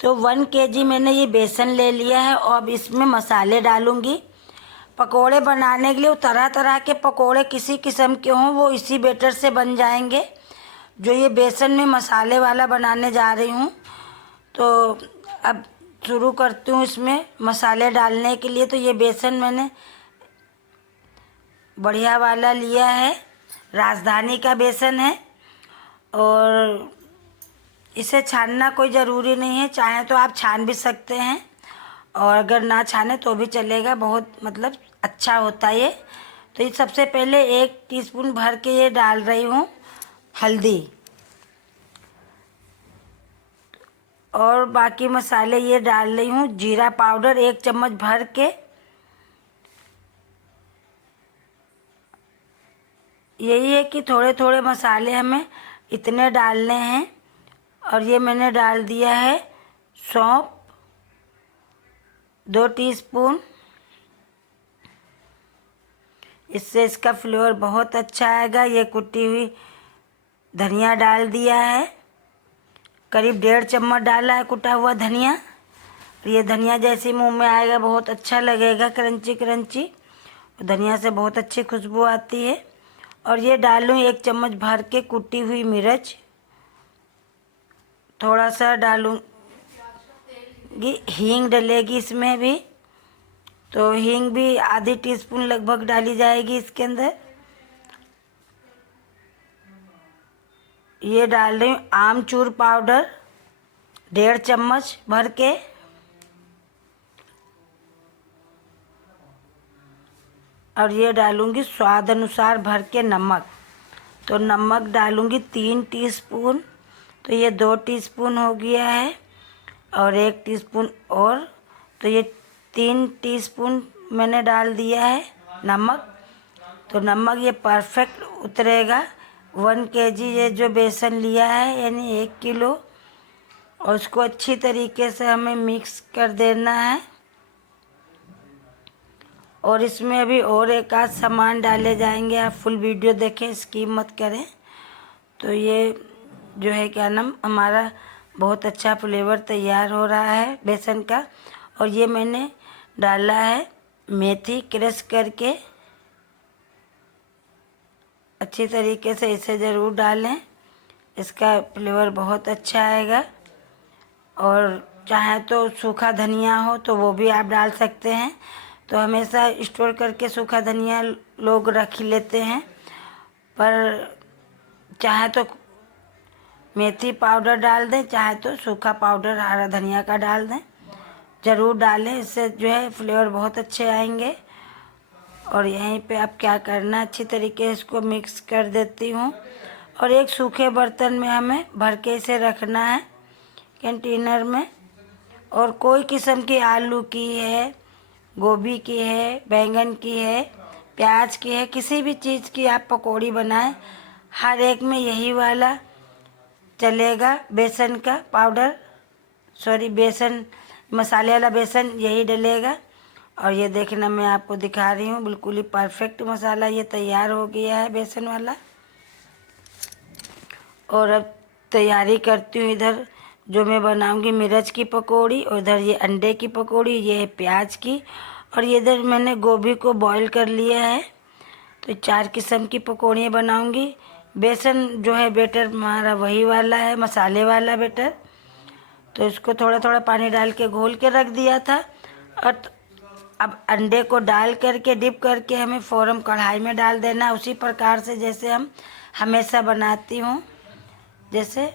तो 1 kg मैंने ये बेसन ले लिया है और अब इसमें मसाले डालूंगी। पकोड़े बनाने के लिए तरह तरह के पकोड़े किसी किस्म के हों वो इसी बैटर से बन जाएंगे। जो ये बेसन में मसाले वाला बनाने जा रही हूँ, तो अब शुरू करती हूँ इसमें मसाले डालने के लिए। तो ये बेसन मैंने बढ़िया वाला लिया है, राजधानी का बेसन है, और इसे छानना कोई ज़रूरी नहीं है, चाहे तो आप छान भी सकते हैं और अगर ना छाने तो भी चलेगा, बहुत मतलब अच्छा होता है ये। तो ये सबसे पहले 1 टीस्पून भर के ये डाल रही हूँ हल्दी, और बाकी मसाले ये डाल रही हूँ। जीरा पाउडर 1 चम्मच भर के, यही है कि थोड़े थोड़े मसाले हमें इतने डालने हैं। और ये मैंने डाल दिया है सौंफ 2 टीस्पून, इससे इसका फ्लेवर बहुत अच्छा आएगा। ये कुटी हुई धनिया डाल दिया है, करीब 1.5 चम्मच डाला है कुटा हुआ धनिया। ये धनिया जैसे मुंह में आएगा बहुत अच्छा लगेगा, क्रंची क्रंची, धनिया से बहुत अच्छी खुशबू आती है। और ये डालूँ 1 चम्मच भर के कुटी हुई मिर्च, थोड़ा सा डालूँगी। हींग डलेगी इसमें भी, तो हींग भी आधी टीस्पून लगभग डाली जाएगी इसके अंदर। ये डाल रही हूँ आमचूर पाउडर 1.5 चम्मच भर के, और ये डालूँगी स्वाद अनुसार भर के नमक। तो नमक डालूँगी 3 टीस्पून, तो ये 2 टीस्पून हो गया है, और 1 टीस्पून और, तो ये 3 टीस्पून मैंने डाल दिया है नमक। तो नमक ये परफेक्ट उतरेगा। 1 kg ये जो बेसन लिया है यानी 1 किलो, और उसको अच्छी तरीके से हमें मिक्स कर देना है। और इसमें अभी और एक आध सामान डाले जाएंगे, आप फुल वीडियो देखें, स्किप मत करें। तो ये जो है क्या नाम, हमारा बहुत अच्छा फ्लेवर तैयार हो रहा है बेसन का। और ये मैंने डाला है मेथी क्रश करके, अच्छी तरीके से इसे ज़रूर डालें, इसका फ्लेवर बहुत अच्छा आएगा। और चाहे तो सूखा धनिया हो तो वो भी आप डाल सकते हैं, तो हमेशा स्टोर करके सूखा धनिया लोग रख लेते हैं, पर चाहे तो मेथी पाउडर डाल दें, चाहे तो सूखा पाउडर हरा धनिया का डाल दें, ज़रूर डालें, इससे जो है फ्लेवर बहुत अच्छे आएंगे। और यहीं पे आप क्या करना, अच्छी तरीके से इसको मिक्स कर देती हूँ। और एक सूखे बर्तन में हमें भर के इसे रखना है कंटेनर में। और कोई किस्म की आलू की है, गोभी की है, बैंगन की है, प्याज की है, किसी भी चीज़ की आप पकौड़ी बनाएं, हर एक में यही वाला चलेगा। बेसन का पाउडर, बेसन मसाले वाला बेसन यही डलेगा। और ये देखना, मैं आपको दिखा रही हूँ, बिल्कुल ही परफेक्ट मसाला ये तैयार हो गया है बेसन वाला। और अब तैयारी करती हूँ, इधर जो मैं बनाऊंगी मिर्च की पकौड़ी, और इधर ये अंडे की पकौड़ी, ये है प्याज की, और ये इधर मैंने गोभी को बॉईल कर लिया है। तो 4 किस्म की पकौड़ियाँ बनाऊंगी। बेसन जो है बेटर हमारा वही वाला है, मसाले वाला बेटर। तो इसको थोड़ा थोड़ा पानी डाल के घोल के रख दिया था। और अब अंडे को डाल करके डिप करके हमें फ़ौरन कढ़ाई में डाल देना, उसी प्रकार से जैसे हम हमेशा बनाती हूँ। जैसे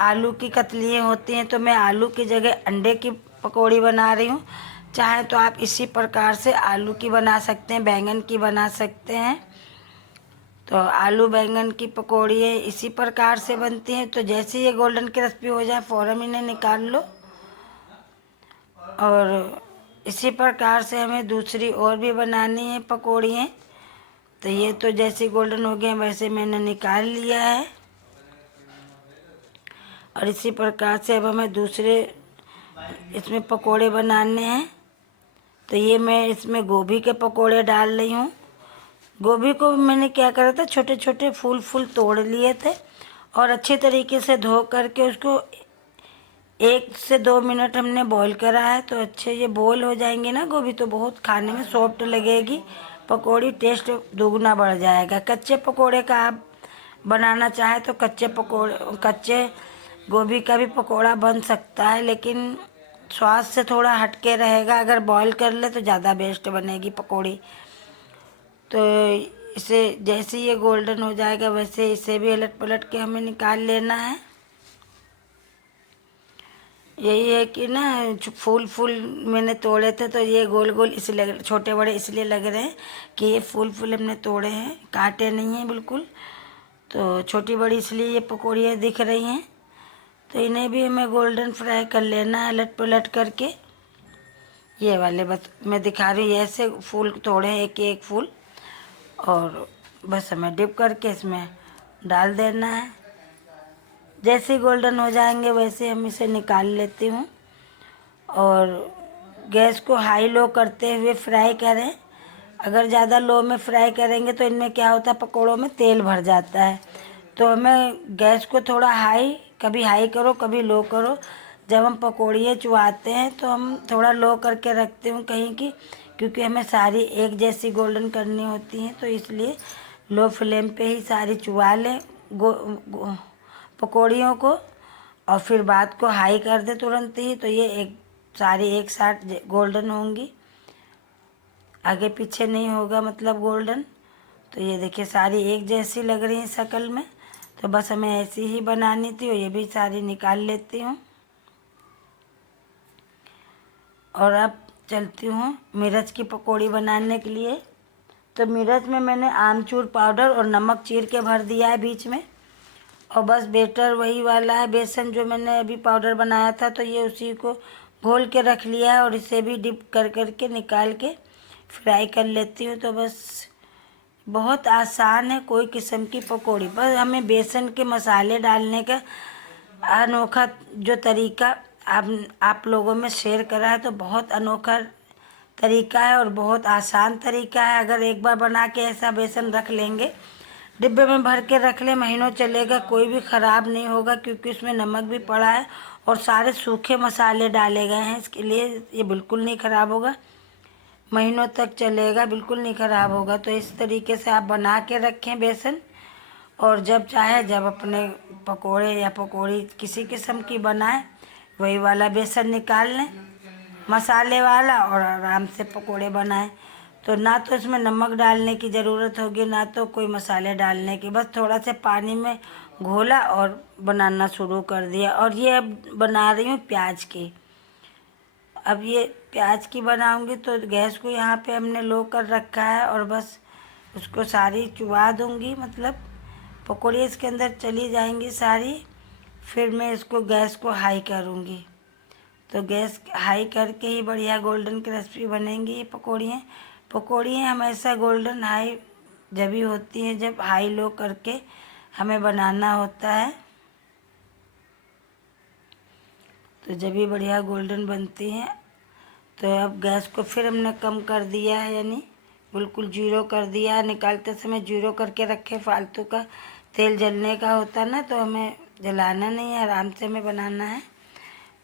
आलू की कतलियाँ होती हैं, तो मैं आलू की जगह अंडे की पकौड़ी बना रही हूँ। चाहे तो आप इसी प्रकार से आलू की बना सकते हैं, बैंगन की बना सकते हैं। तो आलू बैंगन की पकौड़ी इसी प्रकार से बनती हैं। तो जैसे ये गोल्डन क्रिस्पी हो जाए फ़ौरन इन्हें निकाल लो। और इसी प्रकार से हमें दूसरी और भी बनानी है पकौड़ियाँ। तो ये तो जैसे गोल्डन हो गए वैसे मैंने निकाल लिया है। और इसी प्रकार से अब हमें दूसरे इसमें पकोड़े बनाने हैं। तो ये मैं इसमें गोभी के पकोड़े डाल रही हूँ। गोभी को मैंने क्या करा था, छोटे छोटे फूल तोड़ लिए थे और अच्छे तरीके से धो करके उसको 1 से 2 मिनट हमने बॉईल करा है, तो अच्छे ये बॉईल हो जाएंगे ना गोभी, तो बहुत खाने में सॉफ्ट लगेगी पकौड़ी, टेस्ट दुगना बढ़ जाएगा। कच्चे पकौड़े का आप बनाना चाहे तो कच्चे गोभी का भी पकौड़ा बन सकता है, लेकिन स्वाद से थोड़ा हटके रहेगा। अगर बॉईल कर ले तो ज़्यादा बेस्ट बनेगी पकौड़ी। तो इसे जैसे ये गोल्डन हो जाएगा वैसे इसे भी उलट पलट के हमें निकाल लेना है। यही है कि ना फूल फूल मैंने तोड़े थे, तो ये गोल गोल इसलिए लग, छोटे बड़े इसलिए लग रहे हैं कि ये फूल फूल हमने तोड़े हैं, काटे नहीं हैं बिल्कुल। तो छोटी बड़ी इसलिए ये पकौड़ियाँ दिख रही हैं। तो इन्हें भी हमें गोल्डन फ्राई कर लेना है उलट पलट करके। ये वाले बस मैं दिखा रही हूँ, ऐसे फूल तोड़े हैं, एक एक फूल, और बस हमें डिप करके इसमें डाल देना है। जैसे ही गोल्डन हो जाएंगे वैसे हम इसे निकाल लेती हूँ। और गैस को हाई लो करते हुए फ्राई करें। अगर ज़्यादा लो में फ्राई करेंगे तो इनमें क्या होता है, पकौड़ों में तेल भर जाता है। तो हमें गैस को थोड़ा कभी हाई करो कभी लो करो। जब हम पकौड़ियाँ चुवाते हैं तो हम थोड़ा लो करके रखते हूँ कहीं की, क्योंकि हमें सारी एक जैसी गोल्डन करनी होती हैं, तो इसलिए लो फ्लेम पे ही सारी चुवा लें पकौड़ियों को, और फिर बाद को हाई कर दे तुरंत ही, तो ये सारी एक साथ गोल्डन होंगी, आगे पीछे नहीं होगा मतलब गोल्डन। तो ये देखिए सारी एक जैसी लग रही है शक्ल में। तो बस हमें ऐसी ही बनानी थी, और ये भी सारी निकाल लेती हूँ। और अब चलती हूँ मिर्च की पकौड़ी बनाने के लिए। तो मिर्च में मैंने आमचूर पाउडर और नमक चीर के भर दिया है बीच में, और बस बेटर वही वाला है, बेसन जो मैंने अभी पाउडर बनाया था, तो ये उसी को घोल के रख लिया है। और इसे भी डिप कर करके निकाल के फ्राई कर लेती हूँ। तो बस बहुत आसान है कोई किस्म की पकौड़ी, बस हमें बेसन के मसाले डालने का अनोखा जो तरीका आप लोगों में शेयर करा है, तो बहुत अनोखा तरीका है और बहुत आसान तरीका है। अगर एक बार बना के ऐसा बेसन रख लेंगे, डिब्बे में भर के रख ले, महीनों चलेगा, कोई भी ख़राब नहीं होगा, क्योंकि उसमें नमक भी पड़ा है और सारे सूखे मसाले डाले गए हैं, इसके लिए ये बिल्कुल नहीं ख़राब होगा, महीनों तक चलेगा, बिल्कुल नहीं ख़राब होगा। तो इस तरीके से आप बना के रखें बेसन, और जब चाहे जब अपने पकोड़े या पकौड़ी किसी किस्म की बनाएं, वही वाला बेसन निकाल लें मसाले वाला, और आराम से पकोड़े बनाएं। तो ना तो इसमें नमक डालने की ज़रूरत होगी, ना तो कोई मसाले डालने की, बस थोड़ा सा पानी में घोला और बनाना शुरू कर दिया। और ये अब बना रही हूँ प्याज की। अब ये प्याज की बनाऊंगी, तो गैस को यहाँ पे हमने लो कर रखा है, और बस उसको सारी चुवा दूंगी, मतलब पकौड़ी इसके अंदर चली जाएंगी सारी। फिर मैं इसको गैस को हाई करूँगी, तो गैस हाई करके ही बढ़िया गोल्डन क्रिस्पी बनेंगी ये पकौड़ियाँ हमेशा गोल्डन हाई जब ही होती हैं, जब हाई लो करके हमें बनाना होता है, तो जब भी बढ़िया गोल्डन बनती हैं। तो अब गैस को फिर हमने कम कर दिया है, यानी बिल्कुल जीरो कर दिया है। निकालते समय जीरो करके रखे, फालतू का तेल जलने का होता है ना, तो हमें जलाना नहीं है, आराम से हमें बनाना है।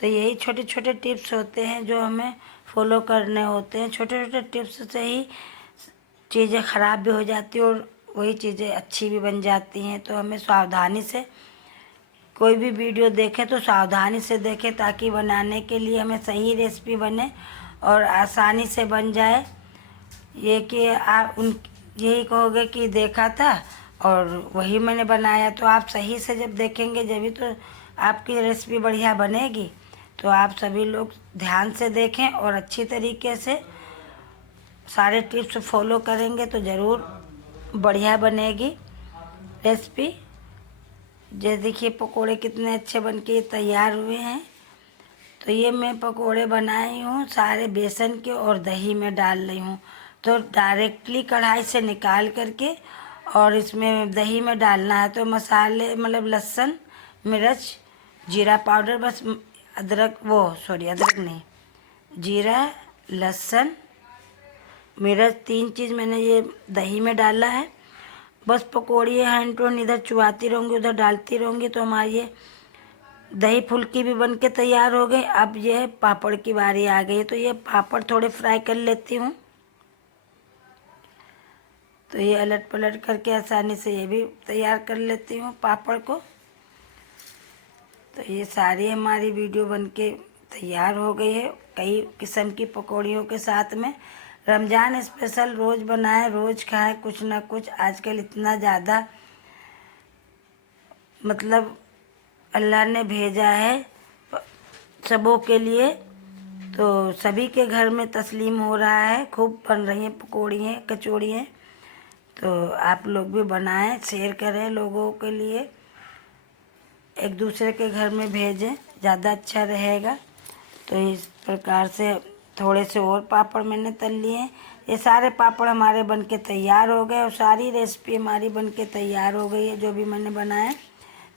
तो यही छोटे छोटे टिप्स होते हैं जो हमें फॉलो करने होते हैं। छोटे छोटे टिप्स से ही चीज़ें ख़राब भी हो जाती हैं और वही चीज़ें अच्छी भी बन जाती हैं। तो हमें सावधानी से कोई भी वीडियो देखें तो सावधानी से देखें, ताकि बनाने के लिए हमें सही रेसिपी बने और आसानी से बन जाए। ये कि आप यही कहोगे कि देखा था और वही मैंने बनाया, तो आप सही से जब देखेंगे जभी तो आपकी रेसिपी बढ़िया बनेगी। तो आप सभी लोग ध्यान से देखें और अच्छी तरीके से सारे टिप्स फॉलो करेंगे तो ज़रूर बढ़िया बनेगी रेसिपी। जैसे देखिए पकोड़े कितने अच्छे बनके तैयार हुए हैं। तो ये मैं पकोड़े बनाई हूँ सारे बेसन के और दही में डाल रही हूँ। तो डायरेक्टली कढ़ाई से निकाल करके और इसमें दही में डालना है। तो मसाले मतलब लहसुन, मिर्च, जीरा पाउडर, बस अदरक अदरक नहीं, जीरा, लहसुन, मिर्च, 3 चीज़ मैंने ये दही में डाला है। बस पकौड़ी हैंड टू हैंड इधर चुवाती रहूँगी उधर डालती रहूँगी, तो हमारी ये दही फुल्की भी बन के तैयार हो गई। अब ये पापड़ की बारी आ गई, तो ये पापड़ थोड़े फ्राई कर लेती हूँ। तो ये अलट पलट करके आसानी से ये भी तैयार कर लेती हूँ पापड़ को। तो ये सारी हमारी वीडियो बन के तैयार हो गई है, कई किस्म की पकौड़ियों के साथ में। रमज़ान स्पेशल रोज़ बनाए रोज़ खाए कुछ ना कुछ। आजकल इतना ज़्यादा मतलब अल्लाह ने भेजा है सबों के लिए, तो सभी के घर में तस्लीम हो रहा है। खूब बन रही हैं पकौड़ियाँ कचौड़ियाँ। तो आप लोग भी बनाएं, शेयर करें लोगों के लिए, एक दूसरे के घर में भेजें, ज़्यादा अच्छा रहेगा। तो इस प्रकार से थोड़े से और पापड़ मैंने तल लिए। ये सारे पापड़ हमारे बन के तैयार हो गए और सारी रेसिपी हमारी बन के तैयार हो गई है जो भी मैंने बनाया।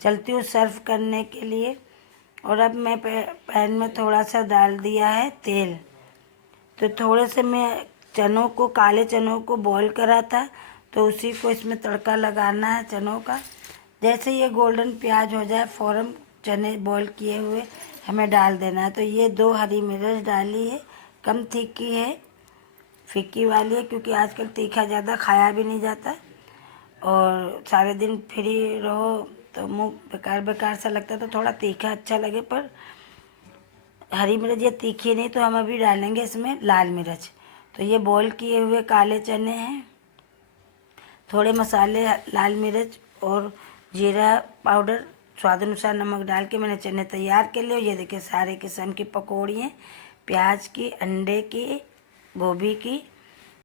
चलती हूँ सर्व करने के लिए। और अब मैं पैन में थोड़ा सा डाल दिया है तेल। तो थोड़े से मैं चनों को, काले चनों को बॉईल करा था, तो उसी को इसमें तड़का लगाना है चनों का। जैसे ये गोल्डन प्याज हो जाए फ़ौरन चने बॉईल किए हुए हमें डाल देना है। तो ये 2 हरी मिर्च डाली है, कम तीखी है, फीकी वाली है, क्योंकि आजकल तीखा ज़्यादा खाया भी नहीं जाता और सारे दिन फ्री रहो तो मुँह बेकार बेकार सा लगता है। तो थोड़ा तीखा अच्छा लगे, पर हरी मिर्च ये तीखी नहीं, तो हम अभी डालेंगे इसमें लाल मिर्च। तो ये बॉईल किए हुए काले चने हैं, थोड़े मसाले लाल मिर्च और जीरा पाउडर, स्वाद अनुसार नमक डाल के मैंने चने तैयार कर लिए। ये देखिए सारे किस्म की पकौड़ी हैं, प्याज की, अंडे की, गोभी की